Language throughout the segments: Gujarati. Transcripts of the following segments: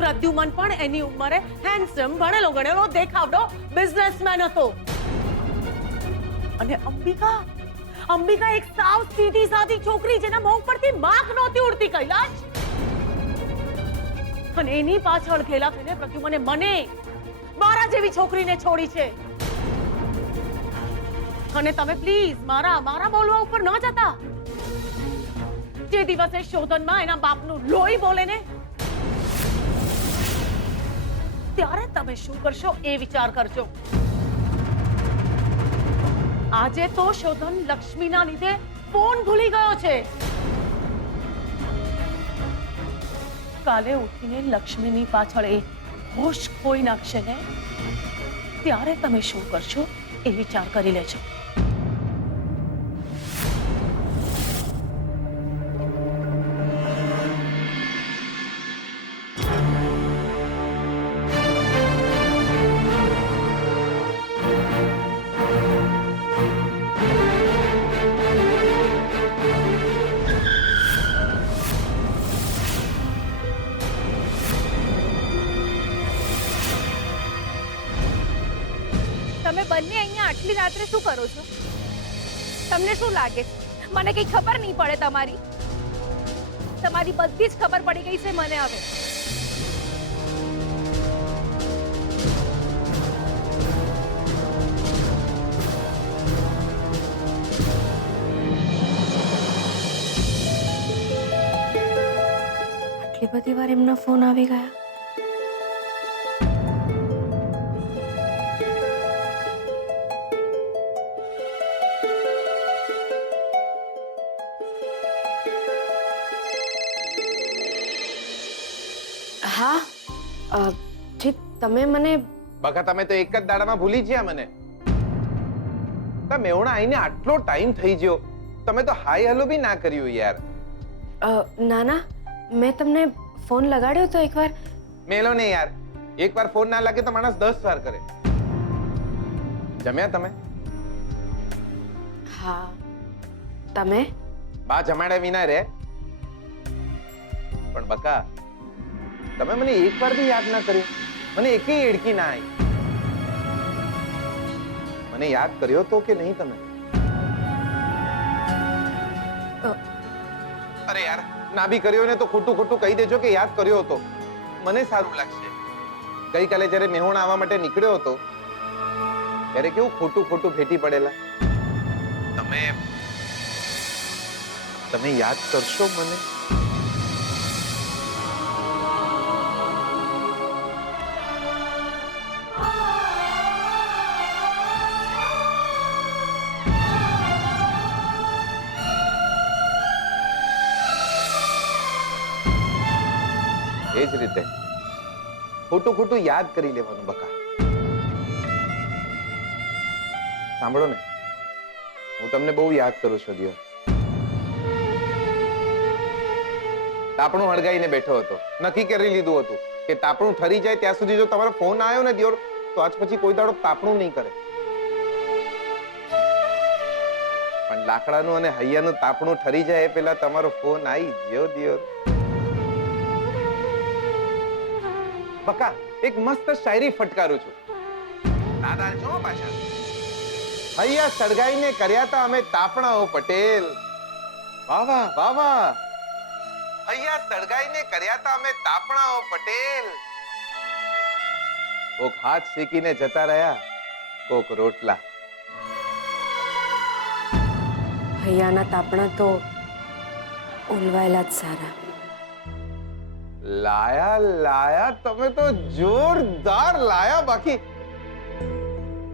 પ્રદ્યુમન પણ એની ઉંમરે હેન્ડસમ ભણેલો ગણેલો દેખાવડો બિઝનેસમેન હતો અને અંબિકા એક સાવ સીધી સાદી છોકરી જેના મોં પરથી માખ નહોતી ઉડતી કૈલાશ અને એની પાછળ ખેલા થઈને પ્રદ્યુમને મને મારા જેવી છોકરીને છોડી છે અને તમે પ્લીઝ મારા બોલવા ઉપર ન જતા જે દિવસે શોધનમાં એના બાપનું લોહી બોલે ને ત્યારે તમે શું કરશો એ વિચાર કરજો આજે તો શોધન લક્ષ્મીના લીધે ફોન ભૂલી ગયો છે કાલે ઉઠીને લક્ષ્મીની પાછળ એ હોશ ખોઈ નાખશે ને ત્યારે તમે શું કરશો એ વિચાર કરી લેજો તમે બંને અહીંયા આટલી રાત્રે શું કરો છો? તમને શું લાગે છે મને કઈ ખબર નહીં પડે? તમારી બધી જ ખબર પડી ગઈ છે મને હવે. આટલી બધી વાર એમના ફોન આવી ગયા. હા જી તમે મને બકા તમે તો એક જ દાડામાં ભૂલી ગયા મને. મેવણા આઈને આટલો ટાઈમ થઈ ગયો તમે તો હાય હેલો બી ના કર્યું યાર. ના ના મેં તમને ફોન લગાડ્યો તો એકવાર. મેલો ને યાર એકવાર ફોન ના લાગે તો માણસ 10 વાર કરે. જમ્યા તમે? હા તમે? બા જમાડ્યા વિના રે. પણ બકા તમે મને એકવાર બી યાદ ના કર્યું. મને એકેય એડકી ના આવી. મને યાદ કર્યો તો કે નહીં તમે? અરે યાર ના બી કર્યો ને તો ખોટું ખોટું કહી દેજો કે યાદ કર્યો હતો. મને સારું લાગશે. ગઈકાલે જ્યારે મેહોણા આવવા માટે નીકળ્યો હતો ત્યારે કેવું ખોટું ખોટું ભેટી પડેલા. તમે યાદ કરશો મને? એ જ રીતે ખોટું ખોટું યાદ કરી લેવાનું બકા. સાંભળો ને હું તમને બહુ યાદ કરું છું દિયોર. તાપણું હળગાઈને બેઠો હતો. નક્કી કરી લીધું હતું કે તાપણું ઠરી જાય ત્યાં સુધી જો તમારો ફોન આવ્યો ને દિયોર તો આજ પછી કોઈ દાડો તાપણું નહીં કરે. પણ લાકડાનું અને હૈયાનું તાપણું ઠરી જાય એ પહેલા તમારો ફોન આવી ગયો દિયોર. બકા એક મસ્ત શાયરી ફટકારું છું. દાદા જો પાછા. હૈયા સળગાઈને કર્યા તા અમે તાપણાઓ પટેલ. વાહ વાહ વાહ વાહ. હૈયા સળગાઈને કર્યા તા અમે તાપણાઓ પટેલ. કોક હાથ શેકીને જતા રહ્યા કોક રોટલા. હૈયાના તાપણા તો ઓલવાયેલા જ સારા. લાયા તમે તો જોરદાર લાયા. બાકી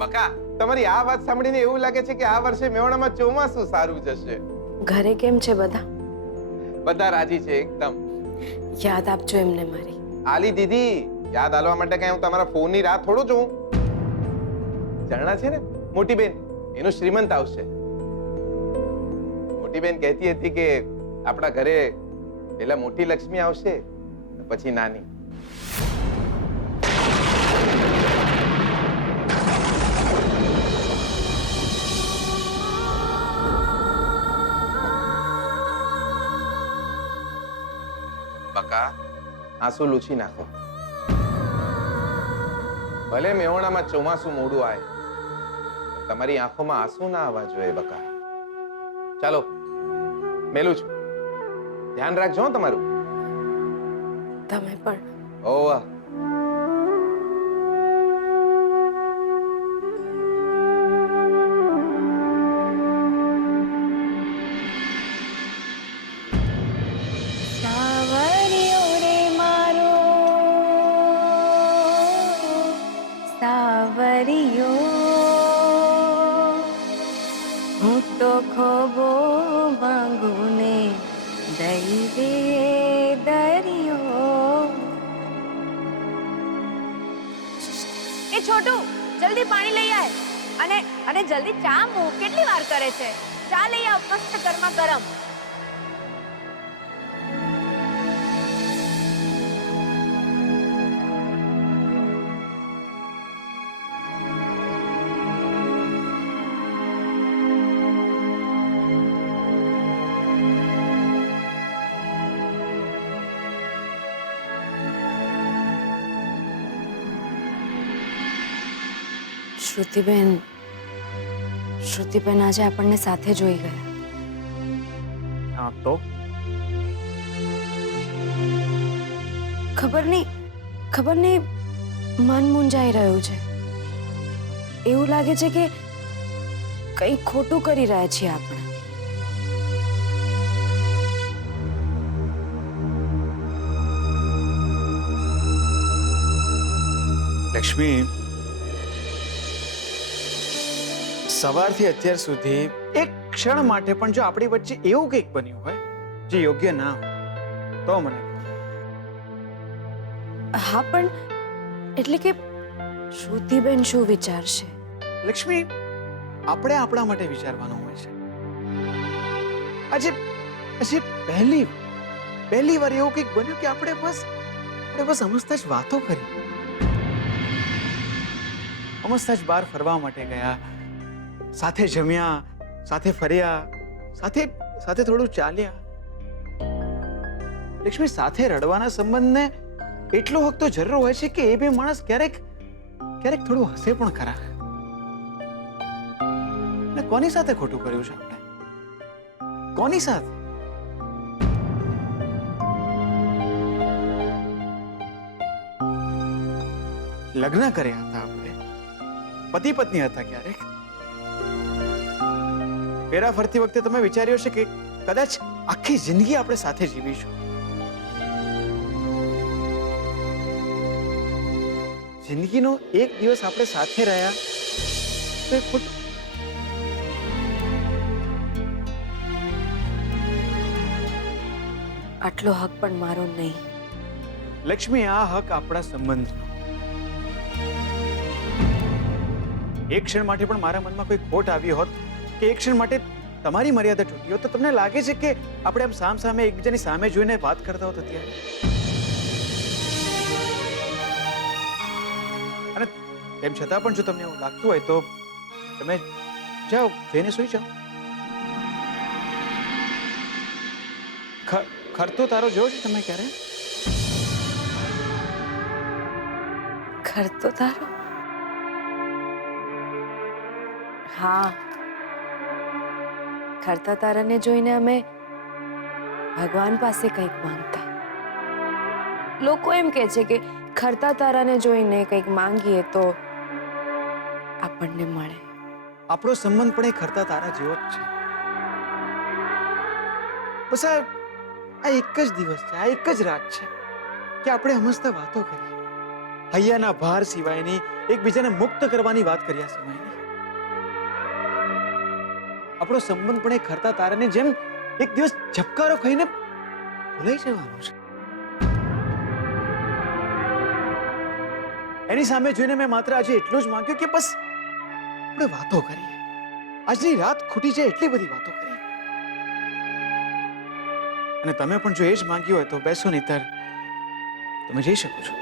બકા તમારી આ વાત સાંભળીને એવું લાગે છે કે આ વર્ષે મેવાડામાં ચોમાસું સારું જશે. ઘરે કેમ છે બધા? બધા રાજી છે એકદમ. યાદ આપજો એમને મારી. આલી દીદી યાદ આલવા માટે કઈ હું તમારા ફોનની રાહ થોડો જોઉં. જાણના છે ને મોટી બેન એનું શ્રીમંત આવશે. મોટી બેન કહેતી હતી કે આપણા ઘરે પેલા મોટી લક્ષ્મી આવશે પછી નાની. બકા આંસુ લૂછી નાખો. ભલે મેહોણામાં ચોમાસું મોડું આવે, તમારી આંખોમાં આંસુ ના આવવા જોઈએ બકા. ચાલો મેલું છું, ધ્યાન રાખજો હો તમારું. તમે પણ. ઓવા. સાવરિયો રે મારો સાવરિયો, હું તો ખોબો માંગુ ને દઈ દે દરિયો. એ છોટુ, જલ્દી પાણી લઈ આય. અને જલ્દી ચા મૂક. કેટલી વાર કરે છે? ચા લઈ આવ, મસ્ત ગરમા ગરમ. શ્રુતિબેન આજે આપણને સાથે જોઈ ગયા. હા તો ખબર નહીં મન મૂંઝાઈ રહ્યું છે. એવું લાગે છે કે કંઈ ખોટું કરી રહ્યા છીએ આપણે. લક્ષ્મી, સવારથી અત્યાર સુધી એક ક્ષણ માટે પણ જો આપણી વચ્ચે એવું કંઈક બન્યું હોય જે યોગ્ય ના હોય તો મને કહો. હા પણ એટલે કે શ્રુતિબેન શું વિચારશે? લક્ષ્મી, આપણે આપણા માટે વિચારવાનું હોય છે. આજે પહેલી વાર એવું કંઈક બન્યું કે આપણે બસ સમજતા જ વાતો કરી, સમજતા જ બહાર ફરવા માટે ગયા, સાથે જમ્યા, સાથે ફર્યા, સાથે થોડું ચાલ્યા. લક્ષ્મી, સાથે રડવાના સંબંધને એટલો હક તો જરૂર હોય છે કે એ બે માણસ ક્યારેક થોડું હસે પણ ખરા. અને કોની સાથે ખોટું કર્યું છે આપણે? કોની સાથે? લગ્ન કર્યા હતા આપણે, પતિ પત્ની હતા. ક્યારેક ફેરા ફરતી વખતે તમે વિચાર્યું છે કે કદાચ આખી જિંદગી આપણે સાથે જીવીશું. જિંદગીનો એક દિવસ આપણે સાથે રહ્યા તો એ ખોટું? આટલો હક પણ મારો નહીં. લક્ષ્મી, આ હક આપણા સંબંધનો. એક ક્ષણ માટે પણ મારા મનમાં કોઈ ખોટ આવી હોત કે એક ક્ષણ માટે તમારી મર્યાદા તૂટી હોત તો તમને લાગે છે કે આપણે આમ સામે એકબીજાની સામે જોઈને વાત કરતા હોત અત્યારે? અને તેમ છતાં પણ જો તમને એવું લાગતું હોય તો તમે જાઓ, જઈને સૂઈ જાઓ. ખરતો તારો જોયો છે તમે ક્યારે? ખરતો તારો? હા, ખરતા તારાને જોઈને અમે ભગવાન પાસે કંઈક માંગતા. લોકો એમ કહે છે કે ખરતા તારાને જોઈને કંઈક માંગીએ તો આપણને મળે. આપણો સંબંધ પણ એ ખરતા તારા જેવો જ છે. બસ આ એક જ દિવસ છે, આ એક જ રાત છે કે આપણે હમણાં વાતો કરી, હૈયાના ભાર સિવાયની, એકબીજાને મુક્ત કરવાની વાત કર્યા સિવાયની. આપણો સંબંધ પણ એ ખરતા તારાની જેમ એક દિવસ ઝબકારો ખાઈને ભૂલાઈ જવાનો છે. એની સામે જોઈને મેં માત્ર આજે એટલું જ માંગ્યું કે બસ આપણે વાતો કરીએ, આજની રાત ખૂટી જાય એટલી બધી વાતો કરીએ. અને તમે પણ જો એ જ માંગ્યું હોય તો બેસો, નહીંતર તમે જઈ શકો છો.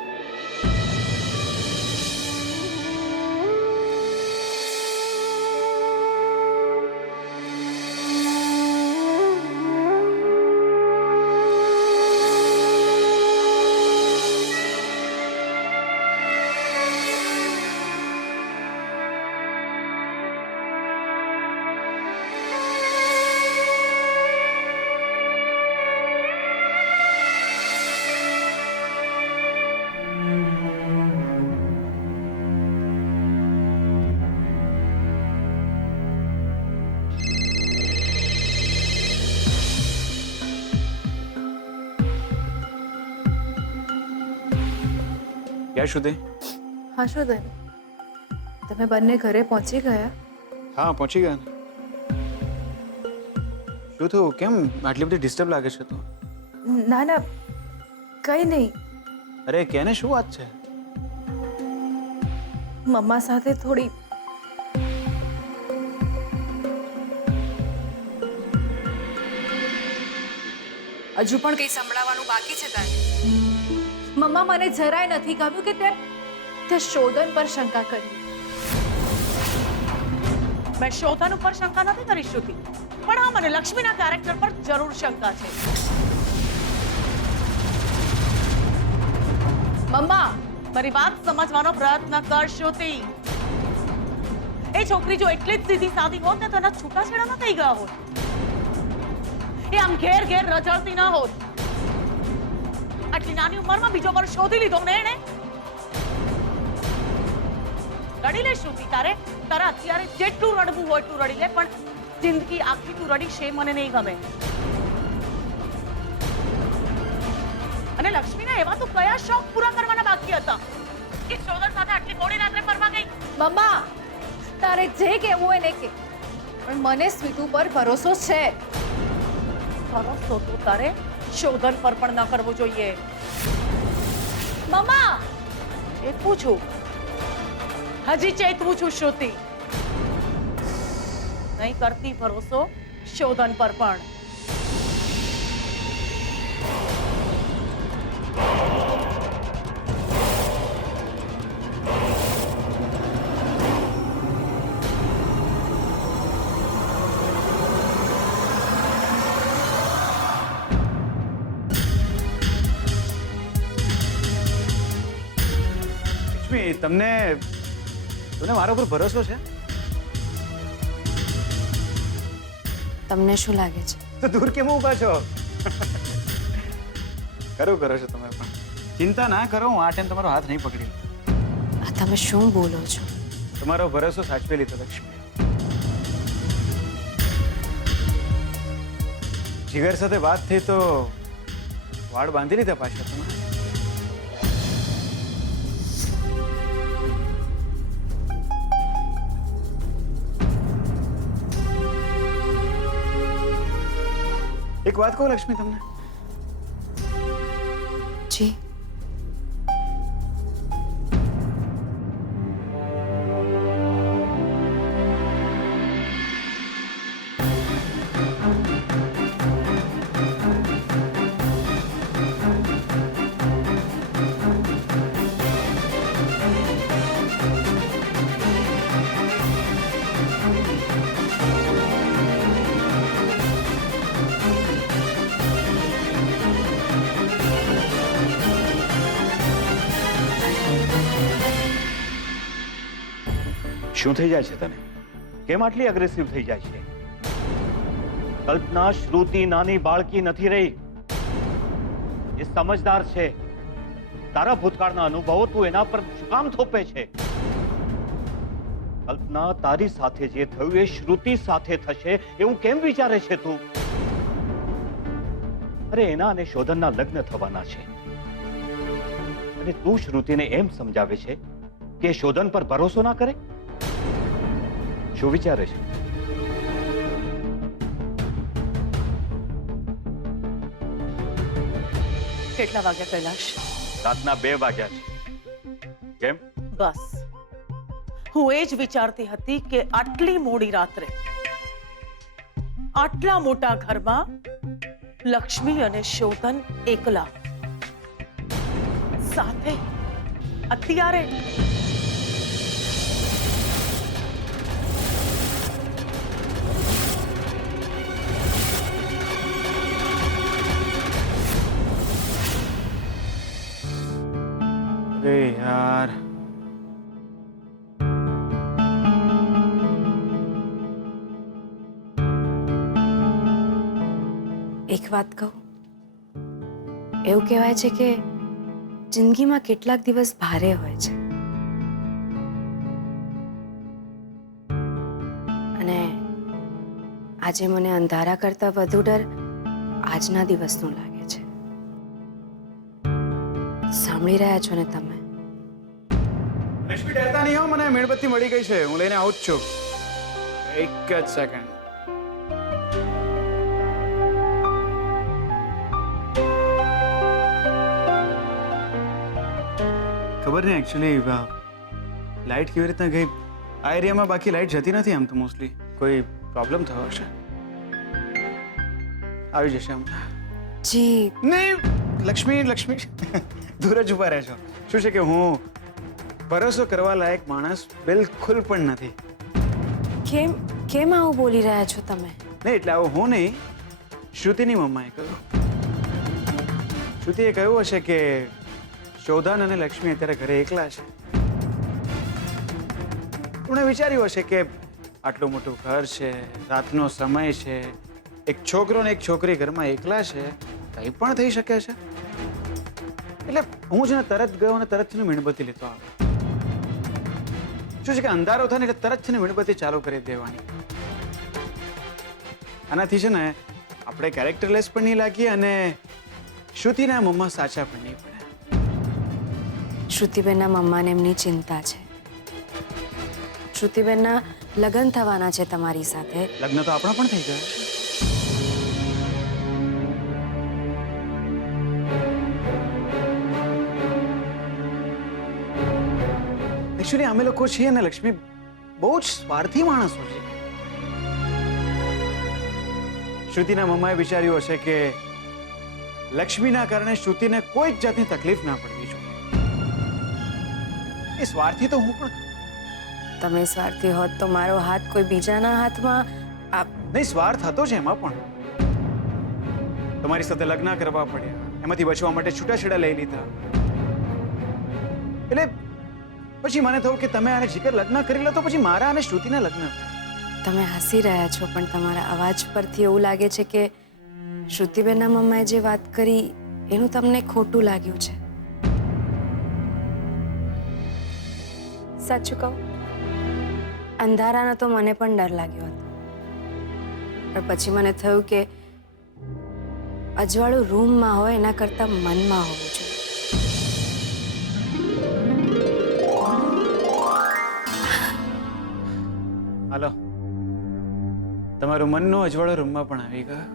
ક્યાં સુધી? હા શું થયું? તમે બંને ઘરે પહોંચી ગયા? હા પહોંચી ગયા ને. શું થયું? કેમ આટલી બધી ડિસ્ટર્બ લાગે છે તું? ના ના કંઈ નહીં. અરે કેને શું વાત છે? મમ્મા સાથે થોડી હજુ પણ કંઈ સંભળાવવાનું બાકી છે તારે? મમ્મા મને જરાય નથી ગમ્યું કે તે શોધન પર શંકા કરી. મેં શોધન ઉપર શંકા નથી કરી શ્રુતિ, પણ હા મને લક્ષ્મીના કેરેક્ટર પર જરૂર શંકા છે. મમ્મા મારી વાત સમજવાનો પ્રયત્ન કર શ્રુતિ. એ છોકરી જો એટલી જ સીધી સાદી હોત ને તો એના છૂટાછેડા ન થઈ ગયા હોત. એ આમ ઘેર ઘેર રજળતી ન હોત. આટલી નાની ઉંમરમાં બીજો વર શોધી લીધો ને એને. રડી લે શ્રુતિ, તારે અત્યારે જેટલું રડવું હોય એટલું રડી લે, પણ જિંદગી આખી તું રડીશ એ મને નહીં ગમે. અને લક્ષ્મીના એવા તો કયા શોખ પૂરા કરવાના બાકી હતા કે શોધન સાથે આટલી મોડી રાત્રે ફરવા ગઈ? મમ્મા તારે જે કહેવું હોય ને કે, પણ મને સ્વીતુ પર ભરોસો છે. ભરોસો તો તારે શોધન પર પણ ન કરવો જોઈએ. મમ્મા ચેતવું છું, હજી ચેતવું છું શ્રુતિ. નહીં કરતી ભરોસો શોધન પર પણ. તમને મારા ઉપર ભરોસો છે? તમને શું લાગે છે? તો દૂર કેમ ઊભા છો? કરો છો તમે પણ. ચિંતા ના કરો, હું આ ટાઈમ તમારો હાથ નહીં પકડી. આ તમે શું બોલો છો? તમારો ભરોસો સાચવી લીધો લક્ષ્મી. જીગર સાથે વાત થઈ તો વાળ બાંધી લીધા પાછા તમે. એક વાત કહું લક્ષ્મી તમને? જી શું થઈ જાય છે તને? કેમ આટલી અગ્રેસિવ થઈ જાય છે? કલ્પના શ્રુતિ નાની બાળકી નથી રહી, એ સમજદાર છે. તારા ભૂતકાળના અનુભવો તું એના પર શું કામ થોપે છે? કલ્પના, તારી સાથે જે થયું એ શ્રુતિ સાથે થશે એવું કેમ વિચારે છે તું? અરે એના અને શોધનના લગ્ન થવાના છે અને તું શ્રુતિને એમ સમજાવે છે કે શોધન પર ભરોસો ના કરે. શું વિચારે છે? કેટલા વાગ્યા કૈલાશ? રાતના 2 વાગ્યા છે. કેમ? બસ હું એ જ વિચારતી હતી કે આટલી મોડી રાત્રે આટલા મોટા ઘરમાં લક્ષ્મી અને શોધન એકલા સાથે અત્યારે. અરે યાર, એક વાત કહું, એવું કહેવાય છે કે જિંદગીમાં કેટલાક દિવસ ભારે હોય છે અને આજે મને અંધારા કરતા વધુ ડર આજના દિવસનો લાગે છે. સાંભળી રહ્યા છો ને તમે? લક્ષ્મી ડરતા નહીં હો, મને મીણબત્તી મળી ગઈ છે, હું લઈને આવું જ છું. એક જ સેકન્ડ. ખબર નહીં એકચ્યુઅલી લાઇટ કેવી રીતના ગઈ આ એરિયામાં. બાકી લાઇટ જતી નથી આમ તો મોસ્ટલી. કોઈ પ્રોબ્લેમ થયો હશે. આવી જશે હમણાં. જી નહીં લક્ષ્મી, લક્ષ્મી દૂર જ ઉભા રહેજો. શું છે કે હું ભરોસો કરવા લાયક માણસ બિલકુલ પણ નથી. કેમ કેમ આવું બોલી રહ્યા છો તમે? નહીં એટલે આવું હું નહીં, શ્રુતિની મમ્માએ કહ્યું. શ્રુતિએ કહ્યું હશે કે શોધાન અને લક્ષ્મી અત્યારે ઘરે એકલા છે. એમણે વિચાર્યું હશે કે આટલું મોટું ઘર છે, રાતનો સમય છે, એક છોકરો ને એક છોકરી ઘરમાં એકલા છે, કંઈ પણ થઈ શકે છે. એટલે હું છે ને તરત ગયો અને તરત છે ને મીણબત્તી લેતો આવ્યો. શું છે કે અંધારો થાય ને એટલે તરત છે ને મીણબત્તી ચાલુ કરી દેવાની. આનાથી છે ને આપણે કેરેક્ટરલેસ પણ નહીં લાગીએ અને શ્રુતિના મમ્મા સાચા પણ નહીં પડે. શ્રુતિબેનના મમ્માને એમની ચિંતા છે. શ્રુતિબેનના લગ્ન થવાના છે તમારી સાથે. લગ્ન તો આપણા પણ થઈ ગયા છે. એકચ્યુઅલી અમે લોકો છીએ ને લક્ષ્મી બહુ જ સ્વાર્થી માણસો છીએ. શ્રુતિના મમ્માએ વિચાર્યું હશે કે લક્ષ્મીના કારણે શ્રુતિને કોઈ જ જાતની તકલીફ ના પડવી જોઈએ. એ સ્વાર્થી તો હું પણ. તમે સ્વાર્થી હોત તો મારો હાથ કોઈ બીજાના હાથમાં નહીં, સ્વાર્થ હતો છે એમાં પણ. તમારી સાથે લગ્ન કરવા પડ્યા, એમાંથી બચવા માટે છૂટાછેડા લઈ લીધા. એટલે પછી મને થયું કે તમે આને જીગર લગ્ન કરી લો તો પછી મારા અને શ્રુતિના લગ્ન થાય. તમે હસી રહ્યા છો પણ તમારા અવાજ પરથી એવું લાગે છે કે શ્રુતિબેનના મમ્માએ જે વાત કરી એનું તમને ખોટું લાગ્યું છે. સાચું કહું, અંધારાનો તો મને પણ ડર લાગ્યો હતો, પણ પછી મને થયું કે અજવાળું રૂમમાં હોય એના કરતાં મનમાં હોવું જોઈએ. હાલો, તમારું મનનો અજવાળો રૂમમાં પણ આવી ગયો.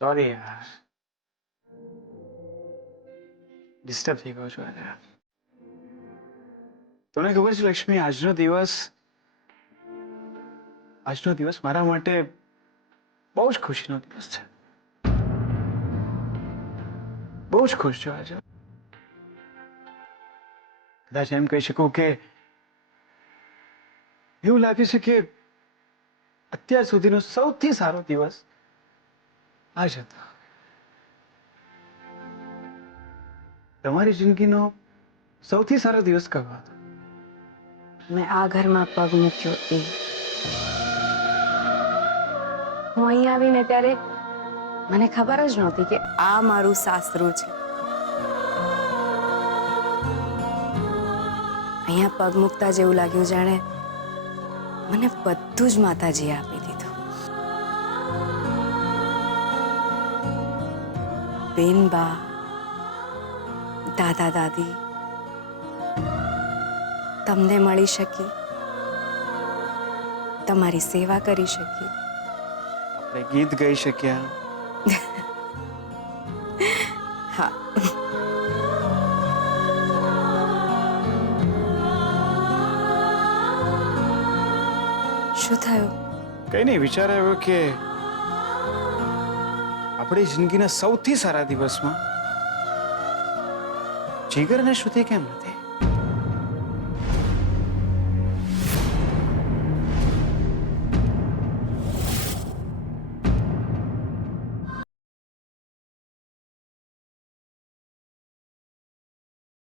સોરી યાર, ડિસ્ટર્બ થઈ ગયો છું આજે. તમને ખબર છે લક્ષ્મી, આજનો દિવસ મારા માટે બહુ જ ખુશીનો દિવસ છે. બહુ જ ખુશ છું આજે. કદાચ એમ કહી શકું કે એવું લાગે છે કે અત્યાર સુધીનો સૌથી સારો દિવસ આજ હતો. તમારી જિંદગીનો સૌથી સારો દિવસ કયો હતો? મેં આ ઘરમાં પગ મૂક્યો એ. હું અહીં આવીને ત્યારે મને ખબર જ નહોતી કે આ મારું સાસરું છે. અહીંયા પગ મૂકતા જેવું લાગ્યું જાણે મને બધું જ માતાજીએ આપી દીધું. બેનબા, દાદા દાદી, તમને મળી શકી, તમારી સેવા કરી શકી. આપણે ગીત ગાઈ શક્યા. હા, શું થયું? કઈ નહીં, વિચાર આવ્યો કે આપણી જિંદગીના સૌથી સારા દિવસમાં જીગર અને શ્રુતિ કેમ નથી?